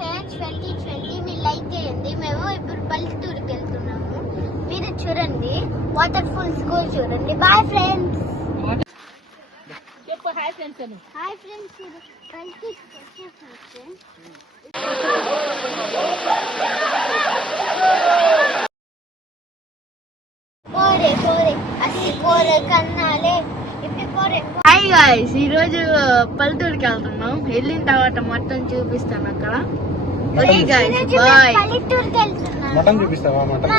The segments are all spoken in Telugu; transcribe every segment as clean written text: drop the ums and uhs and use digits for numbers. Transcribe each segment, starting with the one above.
హిట్ 2020 మీరు లైక్ చేయండి. మేము ఇప్పుడు పల్లెటూరుకి వెళ్తున్నాము. మీరు చూడండి, వాటర్ ఫాల్స్ కూడా చూడండి. Bye friends. చెప్పు హాయ్ ఫ్రెండ్స్ అని. Hi friends. పల్లెటూరుకి వచ్చేసాం ఫ్రెండ్స్. పోరే పోరే అసి పోరే కన్నాలే. హాయ్ గాయ్స్, ఈరోజు పల్లెటూరుకి వెళ్తున్నాం. వెళ్ళిన తర్వాత మొత్తం చూపిస్తాను అక్కడ. Okay guys, bye. పల్లెటూరుకి వెళ్తున్నాం. మటన్ చూపిస్తావా? మటన్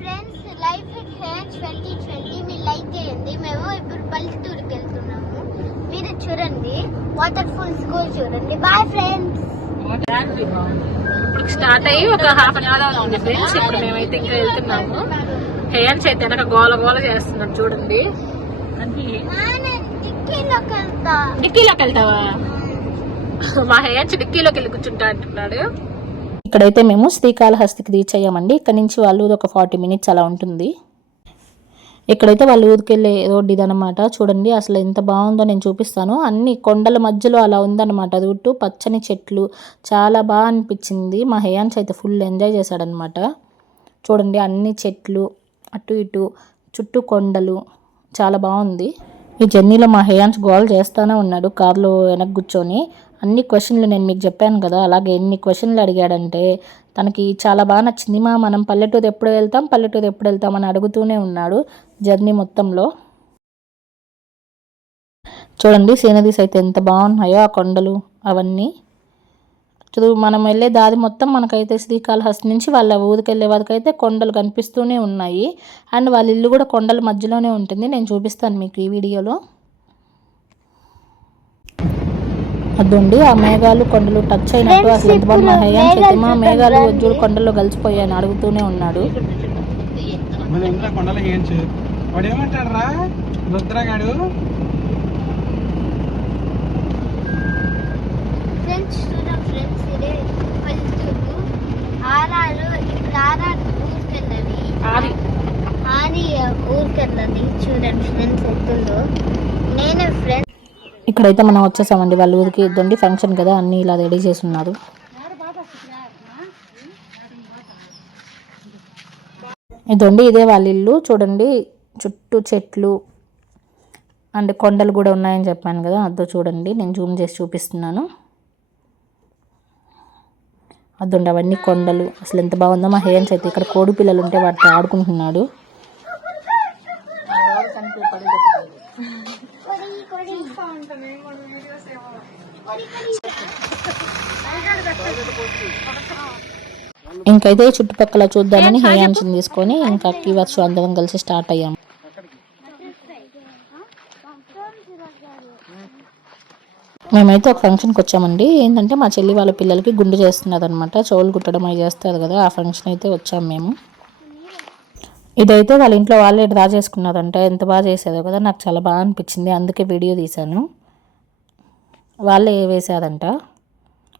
ఫ్రెండ్స్, లైఫ్ హిట్ 2020 మీరు లైక్ చేయండి. మేము ఇప్పుడు పల్లెటూరుకి వెళ్తున్నాము. మీరు చూడండి, వాటర్ ఫాల్స్ కూడా చూడండి. Bye friends. ఇప్పుడు స్టార్ట్ అయ్యి ఒక హాఫ్ అన్ అవర్ ఉంది ఫ్రెండ్స్. ఇప్పుడు మేమైతే ఇంకా వెళ్తున్నాము. హేయన్స్ అయితే వెనక గోల గోల చేస్తున్నాడు చూడండి. డిక్కీలోకి వెళ్తావా? మా హేయన్స్ డిక్కీలోకి వెళ్ళి కూర్చుంటా అంటున్నాడు. ఇక్కడైతే మేము శ్రీకాళహస్తికి రీచ్ అయ్యామండి. ఇక్కడ నుంచి వాళ్ళు ఒక 40 minutes అలా ఉంటుంది. ఇక్కడైతే వాళ్ళు ఊరికెళ్ళే రోడ్డు ఇదనమాట. చూడండి అసలు ఎంత బాగుందో నేను చూపిస్తాను. అన్ని కొండల మధ్యలో అలా ఉందన్నమాట. రూటు పచ్చని చెట్లు చాలా బాగా అనిపించింది. మా హేయాన్స్ అయితే ఫుల్ ఎంజాయ్ చేశాడనమాట. చూడండి అన్ని చెట్లు, అటు ఇటు చుట్టూ కొండలు, చాలా బాగుంది. ఈ జర్నీలో మా హేయాన్స్ గోల్ చేస్తూనే ఉన్నాడు కార్లో వెనక కూర్చొని. అన్ని క్వశ్చన్లు నేను మీకు చెప్పాను కదా, అలాగే ఎన్ని క్వశ్చన్లు అడిగాడంటే తనకి చాలా బాగా నచ్చింది. మనం పల్లెటూరు ఎప్పుడు వెళ్తాం అని అడుగుతూనే ఉన్నాడు జర్నీ మొత్తంలో. చూడండి సీనరీస్ అయితే ఎంత బాగున్నాయో, ఆ కొండలు అవన్నీ. మనం వెళ్ళే దారి మొత్తం మనకైతే శ్రీకాళహస్తి నుంచి వాళ్ళ ఊరికి వెళ్ళే వరకైతే కొండలు కనిపిస్తూనే ఉన్నాయి. అండ్ వాళ్ళ ఇల్లు కూడా కొండల మధ్యలోనే ఉంటుంది. నేను చూపిస్తాను మీకు ఈ వీడియోలో. అదండి ఆ మేఘాలు కొండలు టచ్ అయినట్టు అసలు ఎంత బాగుంది. మా హేయాన్స్ అయితే మా మేఘాలు చూడు కొండల్లో కలిసిపోయాయని అడుగుతూనే ఉన్నాడు. చూడండి ఫ్రెండ్స్ ఎత్తుందో. నేనే ఫ్రెండ్స్ ఇక్కడైతే మనం వచ్చేసామండి వాళ్ళ ఊరికి. ఇద్దండి ఫంక్షన్ కదా, అన్నీ ఇలా రెడీ చేసి ఉన్నారు. ఇదండి ఇదే వాళ్ళ ఇల్లు. చూడండి చుట్టూ చెట్లు అండ్ కొండలు కూడా ఉన్నాయని చెప్పాను కదా, అదో చూడండి నేను జూమ్ చేసి చూపిస్తున్నాను. అదండి అవన్నీ కొండలు. అసలు ఎంత బాగుందో. మా హేయన్స్ అయితే ఇక్కడ కోడి పిల్లలు ఉంటే వాటితో ఆడుకుంటున్నాడు. ఇంకైతే చుట్టుపక్కల చూద్దామని హేయాన్స్ని తీసుకొని ఇంకా అక్కి వర్షం అందరం కలిసి స్టార్ట్ అయ్యాము. మేమైతే ఒక ఫంక్షన్కి వచ్చామండి. ఏంటంటే మా చెల్లి వాళ్ళ పిల్లలకి గుండు చేస్తున్నారు అనమాట. చెవులు కుట్టడం అవి చేస్తారు కదా, ఆ ఫంక్షన్ అయితే వచ్చాము మేము. ఇదైతే వాళ్ళ ఇంట్లో వాళ్ళే డ్రా చేసుకున్నారంట. ఎంత బాగా చేసేదో కదా, నాకు చాలా బాగా అనిపించింది. అందుకే వీడియో తీశాను. వాళ్ళే వేసారంట,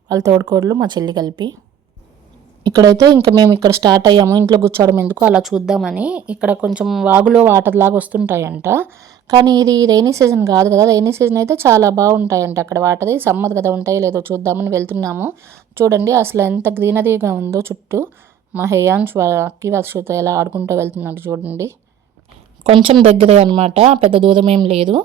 వాళ్ళ తోడుకోడలు మా చెల్లి కలిపి. ఇక్కడైతే ఇంకా మేము ఇక్కడ స్టార్ట్ అయ్యాము. ఇంట్లో కూర్చోవడం ఎందుకు అలా చూద్దామని. ఇక్కడ కొంచెం వాగులో వాటర్ లాగా వస్తుంటాయంట. కానీ ఇది రైనీ సీజన్ కాదు కదా, రైనీ సీజన్ అయితే చాలా బాగుంటాయంట అక్కడ వాటర్. సమ్మర్ కదా, ఉంటాయో లేదో చూద్దామని వెళ్తున్నాము. చూడండి అసలు ఎంత గ్రీనరీగా ఉందో చుట్టూ. మా హేయాన్స్ అక్కి వర్షతో ఎలా ఆడుకుంటూ వెళ్తున్నాడు చూడండి. కొంచెం దగ్గరే అనమాట, పెద్ద దూరం ఏం లేదు.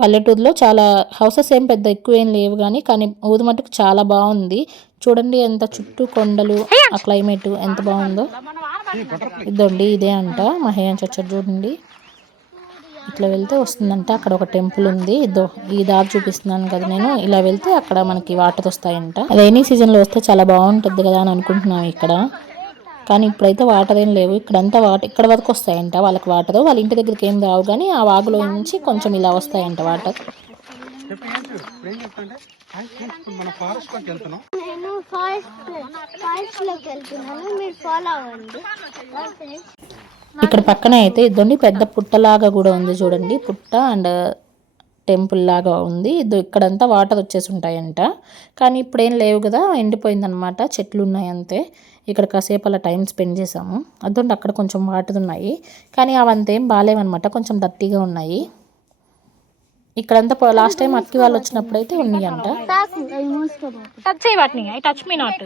పల్లెటూరులో చాలా హౌసెస్ ఏం పెద్ద ఎక్కువ ఏం లేవు కానీ ఊరు మటుకు చాలా బాగుంది. చూడండి ఎంత చుట్టూ కొండలు, ఆ క్లైమేట్ ఎంత బాగుందో. ఇదండి ఇదే అంట మా హేయాన్స్ వచ్చాడు చూడండి. ఇట్లా వెళ్తే వస్తుందంట. అక్కడ ఒక టెంపుల్ ఉంది. ఈ దారి చూపిస్తున్నాను కదా నేను. ఇలా వెళ్తే అక్కడ మనకి వాటర్ వస్తాయంట. రైనీ సీజన్లో వస్తే చాలా బాగుంటుంది కదా అని అనుకుంటున్నాం ఇక్కడ. కానీ ఇప్పుడైతే వాటర్ ఏం లేవు. ఇక్కడంతా వాటర్ ఇక్కడ వరకు వస్తాయంట వాళ్ళకి వాటర్. వాళ్ళ ఇంటి దగ్గరికి ఏం రావు కానీ ఆ వాగులో నుంచి కొంచెం ఇలా వస్తాయంట వాటర్. ఇక్కడ పక్కన అయితే ఇదండి పెద్ద పుట్టలాగా కూడా ఉంది చూడండి. పుట్ట అండ్ టెంపుల్ లాగా ఉంది. ఇక్కడంతా వాటర్ వచ్చేసి ఉంటాయంట. కానీ ఇప్పుడు ఏం లేవు కదా, ఎండిపోయిందనమాట. చెట్లు ఉన్నాయి అంతే. ఇక్కడ కాసేపు అలా టైం స్పెండ్ చేసాము. అదండి అక్కడ కొంచెం వాటర్ ఉన్నాయి కానీ అవంతేం బాగాలేవన్నమాట, కొంచెం దట్టిగా ఉన్నాయి. ఇక్కడంతా లాస్ట్ టైం అక్కి వాళ్ళు వచ్చినప్పుడు అయితే ఉన్నాయంట. టచ్ చేయి వాటిని, I touch me not.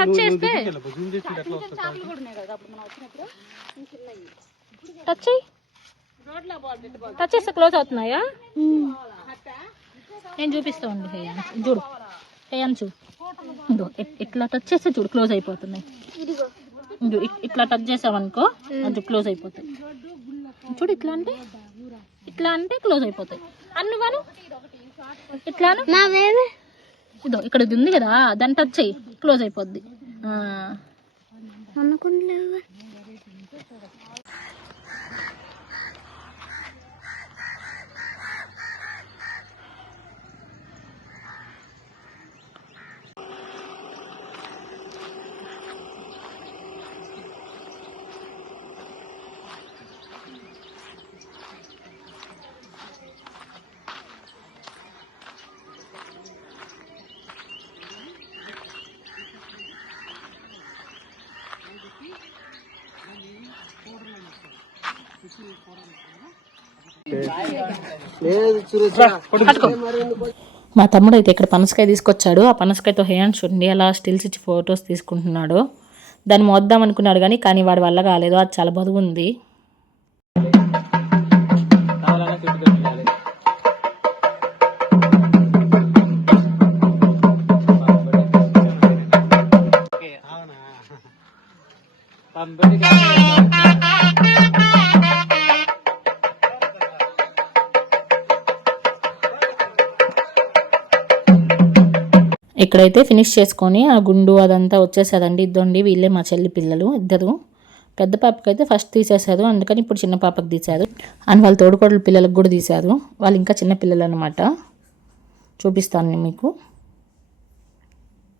Touch చేస్తే టచ్ చేయి, టచ్ చేస్తే క్లోజ్ అవుతున్నాయా? నేను చూపిస్తా ఉండు. చూడు హేయాన్ చూడు, ఇట్లా టచ్ చేస్తే చూడు క్లోజ్ అయిపోతున్నాయి. ఇట్లా టచ్ చేసావనుకో అది క్లోజ్ అయిపోతాయి. చూడు ఇట్లా అంటే క్లోజ్ అయిపోతాయి. అన్నుగాను ఇట్లాను ఇదో ఇక్కడ ఇది ఉంది కదా, దాన్ని టచ్ చెయ్యి క్లోజ్ అయిపోద్ది. మా తమ్ముడు అయితే ఇక్కడ పనసకాయ తీసుకొచ్చాడు. ఆ పనసకాయతో హేయాన్ చూడండి అలా స్టిల్స్ ఇచ్చి ఫొటోస్ తీసుకుంటున్నాడు. దాన్ని మోద్దాం అనుకున్నాడు కానీ వాడి వల్ల కాలేదు, అది చాలా బరువు ఉంది. ఇక్కడైతే ఫినిష్ చేసుకొని ఆ గుండు అదంతా వచ్చేసేదండి. ఇద్దండి వీళ్ళే మా చెల్లి పిల్లలు ఇద్దరు. పెద్ద పాపకి అయితే ఫస్ట్ తీసేశారు, అందుకని ఇప్పుడు చిన్న పాపకి తీశారు. అండ్ వాళ్ళ తోడుకోడలు పిల్లలకు కూడా తీశారు. వాళ్ళు ఇంకా చిన్న పిల్లలు అనమాట. చూపిస్తాను మీకు.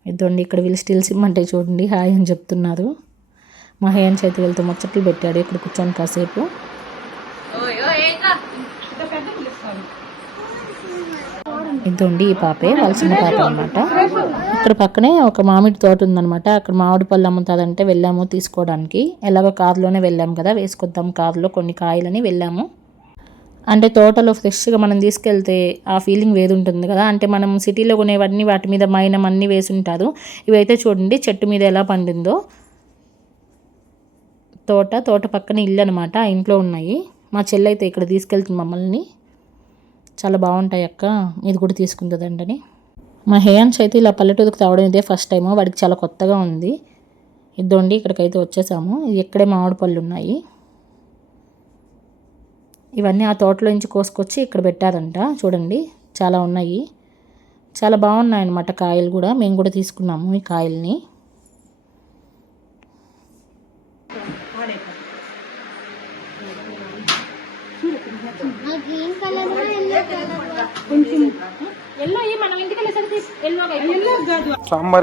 ఇద్దండి ఇక్కడ వీళ్ళు స్టిల్స్ ఇమ్మంటే చూడండి హాయ్ అని చెప్తున్నారు. మా హేయన్ చేతి వెళ్తూ ముచ్చట్లు పెట్టాడు ఇక్కడ కూర్చొని కాసేపు. ఇదండి ఈ పాపే వాళ్ళ చిన్న పాప అనమాట. ఇక్కడ పక్కనే ఒక మామిడి తోట ఉందనమాట. అక్కడ మామిడి పళ్ళు అమ్ముతాదంటే వెళ్ళాము తీసుకోవడానికి. ఎలాగో కారులోనే వెళ్ళాము కదా, వేసుకొద్దాం కారులో కొన్ని కాయలని వెళ్ళాము. అంటే తోటలో ఫ్రెష్గా మనం తీసుకెళ్తే ఆ ఫీలింగ్ వేరు ఉంటుంది కదా. అంటే మనం సిటీలో కొనేవన్నీ వాటి మీద మైనం అన్నీ వేసి ఉంటారు. ఇవైతే చూడండి చెట్టు మీద ఎలా పండిందో. తోట పక్కన ఇల్లు అనమాట, ఆ ఇంట్లో ఉన్నాయి. మా చెల్లి అయితే ఇక్కడ తీసుకెళ్తుంది మమ్మల్ని. చాలా బాగుంటాయి అక్క, ఇది కూడా తీసుకుంటుందండి. మా హేయాన్స్ అయితే ఇలా పల్లెటూరుకు తావడం ఇదే ఫస్ట్ టైం, వాడికి చాలా కొత్తగా ఉంది. ఇద్దండి ఇక్కడికైతే వచ్చేసాము. ఇక్కడే మామిడి పళ్ళు ఉన్నాయి. ఇవన్నీ ఆ తోటలో నుంచి కోసుకొచ్చి ఇక్కడ పెట్టారంట. చూడండి చాలా ఉన్నాయి, చాలా బాగున్నాయి అన్నమాట కాయలు కూడా. మేము కూడా తీసుకున్నాము ఈ కాయల్ని.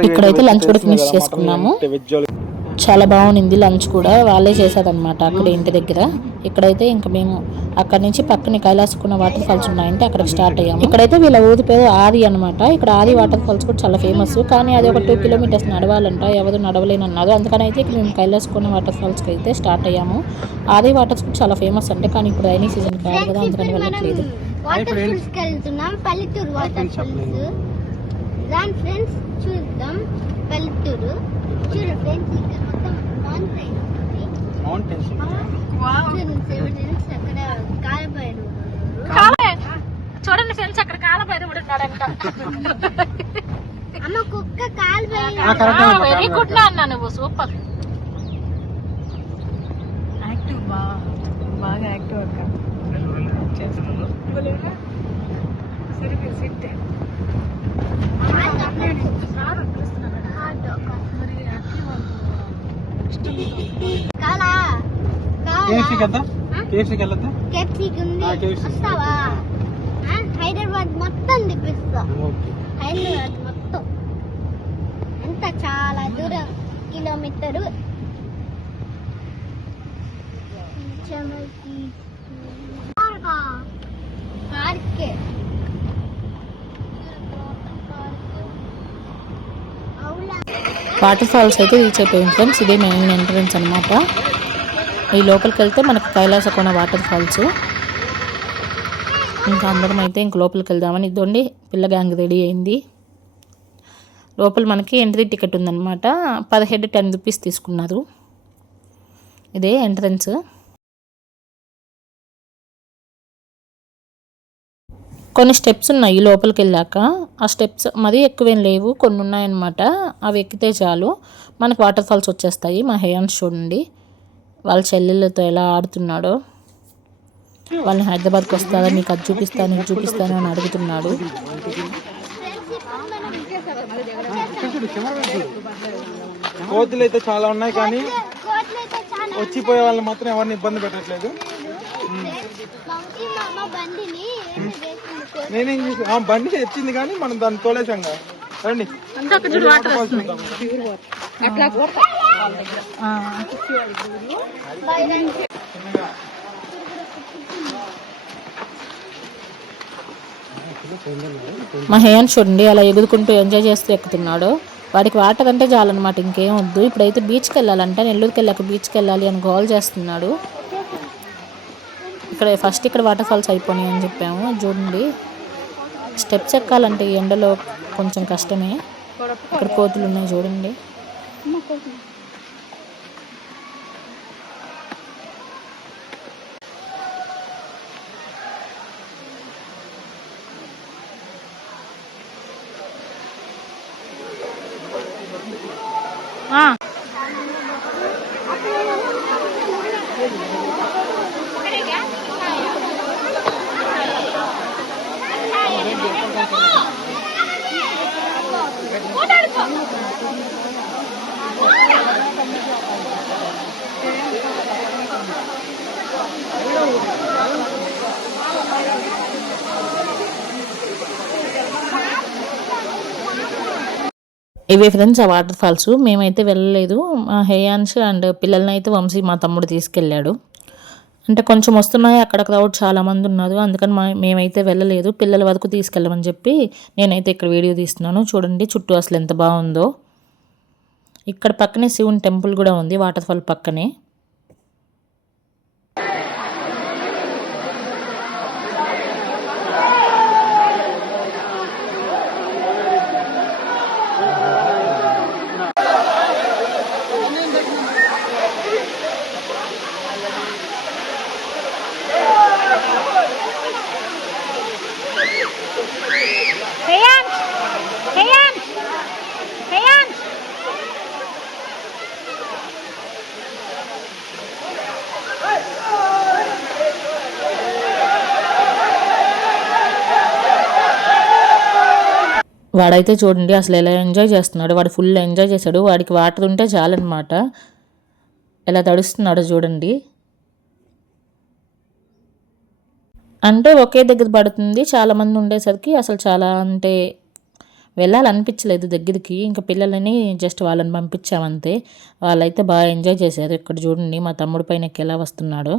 ఇక్కడైతే లంచ్ కూడా ఫినిష్ చేసుకున్నాము. చాలా బాగుంది లంచ్ కూడా, వాళ్ళే చేసేదన్నమాట అక్కడ ఇంటి దగ్గర. ఇక్కడైతే ఇంకా మేము అక్కడ నుంచి పక్కన కైలాసకున్న వాటర్ ఫాల్స్ ఉన్నాయంటే అక్కడికి స్టార్ట్ అయ్యాము. ఇక్కడైతే వీళ్ళ ఊరి పేరు ఆది అనమాట. ఇక్కడ ఆది వాటర్ ఫాల్స్ కూడా చాలా ఫేమస్, కానీ అది ఒక 2 కిలోమీటర్స్ నడవాలంట, ఎవరు నడవలేనన్నారు. అందుకని అయితే ఇక్కడ మేము కైలాసకున్న వాటర్ ఫాల్స్కి అయితే స్టార్ట్ అయ్యాము. ఆది వాటర్స్ కూడా చాలా ఫేమస్ అంటే, కానీ ఇప్పుడు రైనీ సీజన్ కాదు కదా, అందుకని వెళ్ళట్లేదు. వాటర్ ఫాల్స్ కి వెళ్తున్నాం, పల్లెటూరు వాటర్ ఫాల్స్. రాన్ ఫ్రెండ్స్ చూద్దాం పల్లెటూరు. చూడు ఫ్రెండ్స్ ఇక్కడ మొత్తం మౌంటైన్స్ అక్కడ కాలబైరు. చూడండి ఫ్రెండ్స్ అక్కడ కాలబైరవుడు ఉన్నాడంట. అమ్మ కుక్క కాలబైరు. వెరీ గుడ్ నా అన్నా, నువ్వు సూపర్ యాక్టివ్, బాగా యాక్టివ్ అక్క. హైదరాబాద్ మొత్తం తిప్పిస్తా. హైదరాబాద్ మొత్తం ఎంత చాలా దూరం, కిలోమీటరు. పార్కే వాటర్ ఫాల్స్ అయితే రీచ్ అయిపోయింది ఫ్రెండ్స్. ఇదే మెయిన్ ఎంట్రన్స్ అనమాట. ఈ లోపలికి వెళ్తే మనకు కైలాసకోన వాటర్ ఫాల్స్. ఇంకా అందరం అయితే ఇంక లోపలికి వెళ్దామని ఇద్దండి పిల్ల గ్యాంగ్ రెడీ అయింది. లోపల మనకి ఎంట్రీ టికెట్ ఉందన్నమాట. పర్ హెడ్ 10 రూపీస్ తీసుకున్నారు. ఇదే ఎంట్రన్స్. కొన్ని స్టెప్స్ ఉన్నాయి లోపలికి వెళ్ళాక. ఆ స్టెప్స్ మరీ ఎక్కువేం లేవు, కొన్ని ఉన్నాయన్నమాట. అవి ఎక్కితే చాలు మనకు వాటర్ ఫాల్స్ వచ్చేస్తాయి. మా హేయాన్స్ చూడండి వాళ్ళ చెల్లెళ్ళతో ఎలా ఆడుతున్నాడో. వాళ్ళని హైదరాబాద్కి వస్తారా, మీకు అది చూపిస్తాను ఇది చూపిస్తాను అని అడుగుతున్నాడు. కోతులు అయితే చాలా ఉన్నాయి కానీ వచ్చిపోయే వాళ్ళని మాత్రం ఎవరిని ఇబ్బంది పెట్టట్లేదు. నేనేం చేసి బండి తెచ్చింది కానీ మనం దాన్ని తోలేసాం కదా. రండి మా హేయాన్ చూడండి అలా ఎగురుకుంటూ ఎంజాయ్ చేస్తూ ఎక్కుతున్నాడు. వాడికి వాటర్ అంటే చాలన్నమాట, ఇంకేం వద్దు. ఇప్పుడైతే బీచ్కి వెళ్ళాలంట, నెల్లూరుకి వెళ్ళాక బీచ్కి వెళ్ళాలి అని గోల్ చేస్తున్నాడు. ఇక్కడ వాటర్ ఫాల్స్ అయిపోయినాయి అని చెప్పాము. చూడండి స్టెప్స్ ఎక్కాలంటే ఈ ఎండలో కొంచెం కష్టమే. ఇక్కడ కోతులు ఉన్నాయి చూడండి. ఇవే ఫ్రెండ్స్ ఆ వాటర్ ఫాల్స్. మేమైతే వెళ్ళలేదు. హేయాన్స్ అండ్ పిల్లల్ని అయితే వంశీ మా తమ్ముడు తీసుకెళ్ళాడు. అంటే కొంచెం వస్తున్నాయి, అక్కడ క్రౌడ్ చాలామంది ఉన్నారు, అందుకని మేమైతే వెళ్ళలేదు. పిల్లల వరకు తీసుకెళ్ళమని చెప్పి నేనైతే ఇక్కడ వీడియో తీస్తున్నాను. చూడండి చుట్టూ అసలు ఎంత బాగుందో. ఇక్కడ పక్కనే శివుని టెంపుల్ కూడా ఉంది వాటర్ ఫాల్ పక్కనే. వాడైతే చూడండి అసలు ఎలా ఎంజాయ్ చేస్తున్నాడు. వాడు ఫుల్ ఎంజాయ్ చేశాడు. వాడికి వాటర్ ఉంటే చాలన్నమాట. ఎలా తడుస్తున్నాడో చూడండి. అంటే ఒకే దగ్గర పడుతుంది, చాలామంది ఉండేసరికి అసలు చాలా అంటే వెళ్ళాలనిపించలేదు దగ్గరికి. ఇంకా పిల్లలని జస్ట్ వాళ్ళని పంపించామంతే. వాళ్ళైతే బాగా ఎంజాయ్ చేశారు. ఇక్కడ చూడండి మా తమ్ముడి పైన ఎలా వస్తున్నాడో.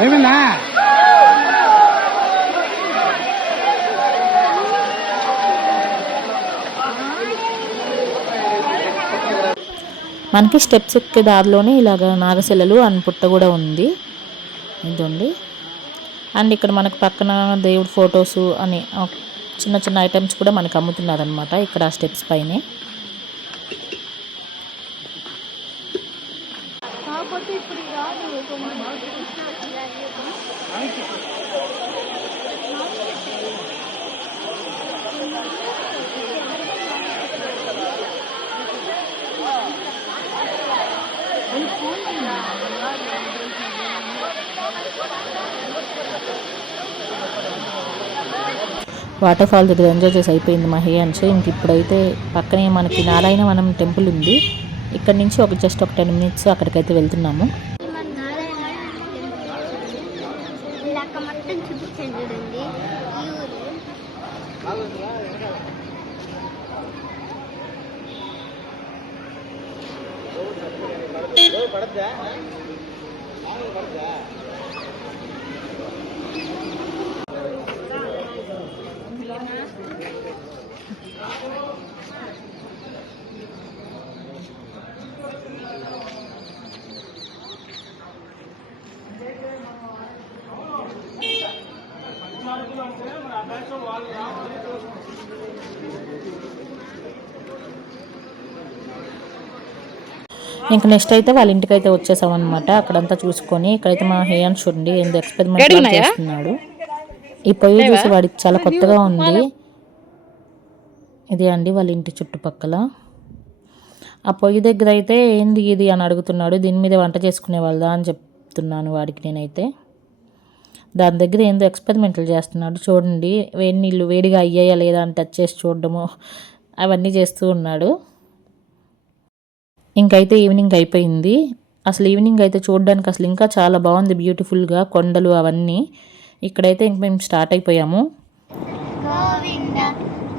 అయిపోయిందా? మనకి స్టెప్స్ ఎక్కే దారిలోనే ఇలాగ నాగశిలలు అని పుట్ట కూడా ఉంది ఇదండి. అండ్ ఇక్కడ మనకు పక్కన దేవుడి ఫొటోస్ అని చిన్న చిన్న ఐటమ్స్ కూడా మనకు అమ్ముతున్నారనమాట ఇక్కడ ఆ స్టెప్స్ పైనే. వాటర్ ఫాల్ దగ్గర ఎంజాయ్ చేసి అయిపోయింది మా హేయాన్స్. ఇంక ఇప్పుడైతే పక్కనే మనకి నారాయణ వనం టెంపుల్ ఉంది, ఇక్కడ నుంచి జస్ట్ ఒక 10 minutes అక్కడికైతే వెళ్తున్నాము. ఇలాక మొత్తం చూపించండి చూడండి ఈ ఊరు. ఇంకా నెక్స్ట్ అయితే వాళ్ళ ఇంటికి అయితే వచ్చేసాం అనమాట. అక్కడంతా చూసుకొని ఇక్కడైతే మా హేయాన్ చూడండి ఏందో ఎక్స్పెరిమెంట్ చేస్తున్నాడు. ఈ పొయ్యి చూసి వాడికి చాలా కొత్తగా ఉంది. ఇది అండి వాళ్ళ ఇంటి చుట్టుపక్కల. ఆ పొయ్యి దగ్గర అయితే ఏంది ఇది అని అడుగుతున్నాడు. దీని మీద వంట చేసుకునే వాళ్ళదా అని చెప్తున్నాను వాడికి నేనైతే. దాని దగ్గర ఏందో ఎక్స్పెరిమెంట్లు చేస్తున్నాడు చూడండి. వేడి నీళ్ళు వేడిగా అయ్యాయా లేదా అని టచ్ చేసి చూడడము అవన్నీ చేస్తూ ఉన్నాడు. ఇంకైతే ఈవినింగ్ అయిపోయింది. అసలు ఈవినింగ్ అయితే చూడడానికి అసలు ఇంకా చాలా బాగుంది, బ్యూటిఫుల్గా కొండలు అవన్నీ. ఇక్కడైతే ఇంక మేము స్టార్ట్ అయిపోయాము. గోవింద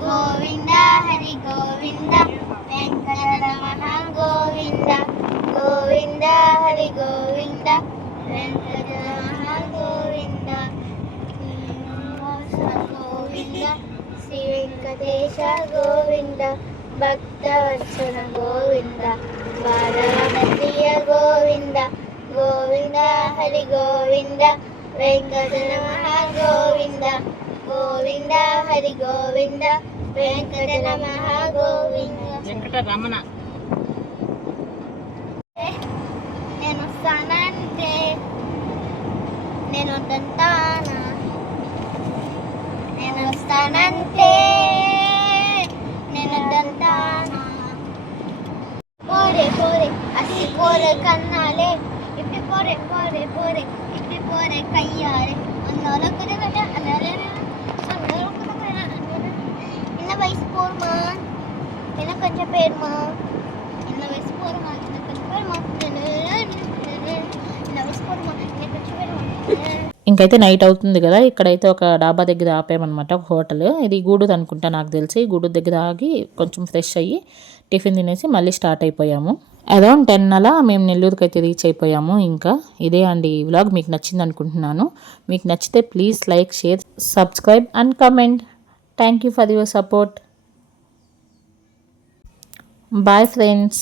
గోవింద హరి గోవింద వెంకటరమణ గోవింద గోవింద హరి గోవింద వెంకటరమణ గోవింద శ్రీనివాస గోవింద శ్రీ వెంకటేశ గోవింద భక్తవత్సల గోవింద బాలప్రియ గోవింద గోవింద హరి గోవింద వెంకటరమణ గోవింద గోవింద హరి గోవింద వెంకటరమణ గోవింద వెంకటరమణ. నేను వస్తానంటే నేను వద్దంటానా, నేను వస్తానంటే నేను వద్దంటానా. పోరే పోరే అసి పోరే కన్నాలే ఇప్పి పోరే పోరే పోరే ఇప్పి పోరే కయ్యారే అన్నాలో కుదరట అన్నాలే అన్నాలో కుదరట ఇన్న వయసు పోర్మా ఇన్న కొంచెం పేరుమా ఇన్న వయసు పోర్మా ఇన్న కొంచెం పేరుమా ఇన్న వయసు పోర్మా ఇన్న కొంచెం పేరుమా. ఇంకైతే నైట్ అవుతుంది కదా. ఇక్కడైతే ఒక డాబా దగ్గర ఆపామన్నమాట, ఒక హోటల్. ఇది గూడూరు అనుకుంటా నాకు తెలిసి. గూడూరు దగ్గర ఆగి కొంచెం ఫ్రెష్ అయ్యి టిఫిన్ తినేసి మళ్ళీ స్టార్ట్ అయిపోయాము. అరౌండ్ 10 అలా మేము నెల్లూరుకి అయితే రీచ్ అయిపోయాము. ఇంకా ఇదే అండి ఈ వ్లాగ్. మీకు నచ్చింది అనుకుంటున్నాను. మీకు నచ్చితే please like, share, subscribe and comment. Thank you for your support. Bye friends.